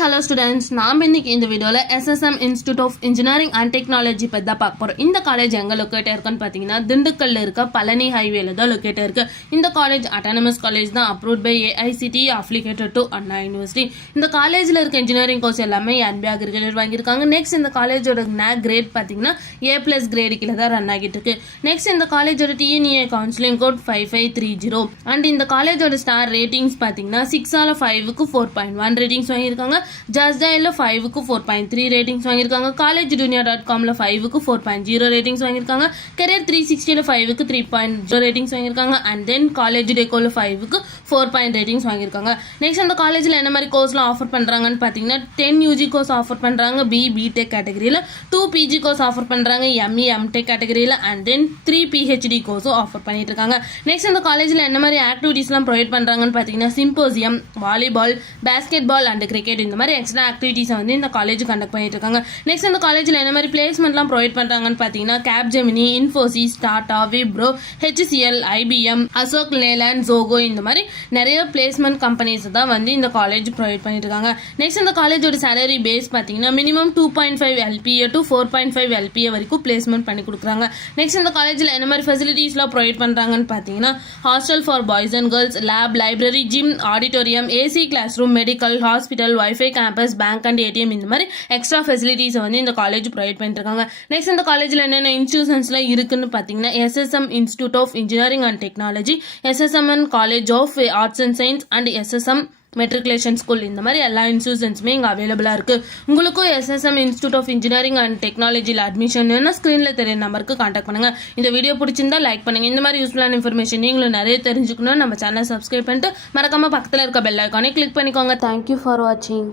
hello students. நாம் இன்னைக்கு இந்த வீடியோல SSM Institute of Engineering and Technology பத்தி தான் பார்க்க போறோம். இந்த காலேஜ் எங்க லொகேட் இருக்குன்னு பாத்தீங்கன்னா திண்டுக்கல்ல இருக்க பழனி ஹைவேல தான் லொகேட் இருக்கு. இந்த காலேஜ் அட்டானமஸ் காலேஜ் தான், approved by AICTE, affiliated to Anna University. இந்த காலேஜ்ல இருக்க இன்ஜினியரிங் கோர்ஸ் எல்லாமே MBA அக்ரிகல்ச்சர் வாங்கியிருக்காங்க. நெக்ஸ்ட் இந்த காலேஜோட NAC கிரேட் பாத்தீங்கன்னா A+ கிரேட் கீழ தான் ரன் ஆகிட்டு இருக்கு. நெக்ஸ்ட் இந்த காலேஜோட TNEA கவுன்சிலிங் கோட் 5530 அண்ட் இந்த காலேஜோட ஸ்டார் ரேட்டிங்ஸ் பாத்தீங்கன்னா 6/5க்கு 4.1 ரேட்டிங்ஸ் வாங்கியிருக்காங்க. ஜஸ்ட் டயல்ல 5க்கு 4.3 ரேட்டிங்ஸ் வாங்கியிருக்காங்க. காலேஜ் junior.comல 5க்கு 4.0 ரேட்டிங்ஸ் வாங்கியிருக்காங்க. கரியர் 360ல 5க்கு 3.0 ரேட்டிங்ஸ் வாங்கியிருக்காங்க. அண்ட் தென் காலேஜ் டெக்கோல 5க்கு 4 ரேட்டிங்ஸ் வாங்கியிருக்காங்க. நெக்ஸ்ட் அந்த காலேஜ்ல என்ன மாதிரி கோர்ஸ்லாம் ஆஃபர் பண்றாங்கன்னு பாத்தீங்கன்னா 10 UG கோர்ஸ் ஆஃபர் பண்றாங்க BTech கேட்டகரியில, 2 PG கோர்ஸ் ஆஃபர் பண்றாங்க ME MTech கேட்டகரியில, அண்ட் தென் 3 PhD கோர்ஸும் ஆஃபர் பண்ணிட்டு இருக்காங்க. நெக்ஸ்ட் அந்த காலேஜ்ல என்ன மாதிரி ஆக்டிவிட்டிஸ்லாம் ப்ரொவைட் பண்றாங்கன்னு பாத்தீங்கன்னா symposium, volleyball, basketball and cricket இந்த மாதிரி எக்ஸ்ட்ரா ஆக்டிவிட்டிஸ் வந்து இந்த காலேஜ் கண்டக்ட் பண்ணிட்டு இருக்காங்க. நெக்ஸ்ட் இந்த காலேஜ்ல என்ன மாதிரி பிளேஸ்மெண்ட்லாம் ப்ரொவைட் பண்றாங்கன்னு பாத்தீங்கன்னா Capgemini, Infosys, Tata, Wipro, HCL, IBM, Ashok Leyland, Zoho இந்த மாதிரி நிறைய பிளேஸ்மெண்ட் கம்பெனிஸ் தான் வந்து இந்த காலேஜ் ப்ரொவைட் பண்ணிட்டு இருக்காங்க. நெக்ஸ்ட் இந்த காலேஜோட சேலரி பேஸ் பாத்தீங்கன்னா மினிமம் 2.5 LPA to 4.5 LPA வரைக்கும் பிளேஸ்மெண்ட் பண்ணி கொடுக்குறாங்க. நெக்ஸ்ட் இந்த காலேஜ்ல என்ன மாதிரி ஃபெசிலிட்டிஸ்லாம் ப்ரொவைட் பண்றாங்கன்னு பாத்தீங்கன்னா hostel for boys and girls, lab, library, gym, auditorium, AC class room, medical, hospital, wifi, campus, bank and ATM இந்த மாதிரி எக்ஸ்ட்ரா ஃபெசிலிட்டிஸ் வந்து இந்த காலேஜ் ப்ரொவைட் பண்ணிட்டு இருக்காங்க. நெக்ஸ்ட் இந்த காலேஜ்ல என்னென்ன இன்ஸ்டிடியூஷன்ஸ்லாம் இருக்குன்னு பாத்தீங்கன்னா SSM Institute of Engineering and Technology, SSM College of Arts and Science and SSM matriculation school இந்த மாதிரி எல்லா இன்ஸ்டியூஷன்ஸுமே இங்கே அவைலபிளாக இருக்குது. உங்களுக்கும் SSM Institute of Engineering and Technologyயில் அட்மிஷன் ஸ்க்ரீனில் தெரிய நம்பருக்கு கான்டாக்ட் பண்ணுங்கள். இந்த வீடியோ பிடிச்சிருந்தா லைக் பண்ணுங்கள். இந்த மாதிரி யூஸ்ஃபுல்லான இன்ஃபர்மேஷன் நீங்களும் நிறைய தெரிஞ்சுக்கணும் நம்ம சேனலை சப்ஸ்கிரைப் பண்ணிட்டு மறக்காமல் பக்கத்தில் இருக்க பெல் ஐக்கானே கிளிக் பண்ணிக்கோங்க. தேங்க்யூ ஃபார் வாட்சிங்.